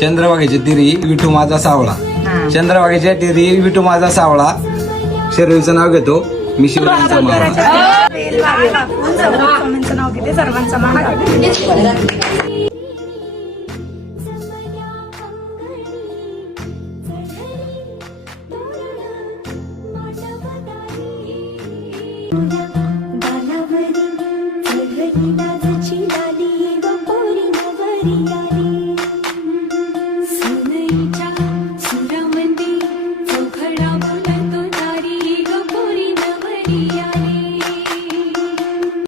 चंद्रभागेची तिरी विठू माझा सावळा. चंद्रभागेच्या तिरी विठू माझा सावळा. शर्वीचं नाव घेतो मी शिवरायांचा मावळा. नाव घेते सर्वांचा मान. सुरामंदी चौखडा बोलतो तारी ग पोरी नवरी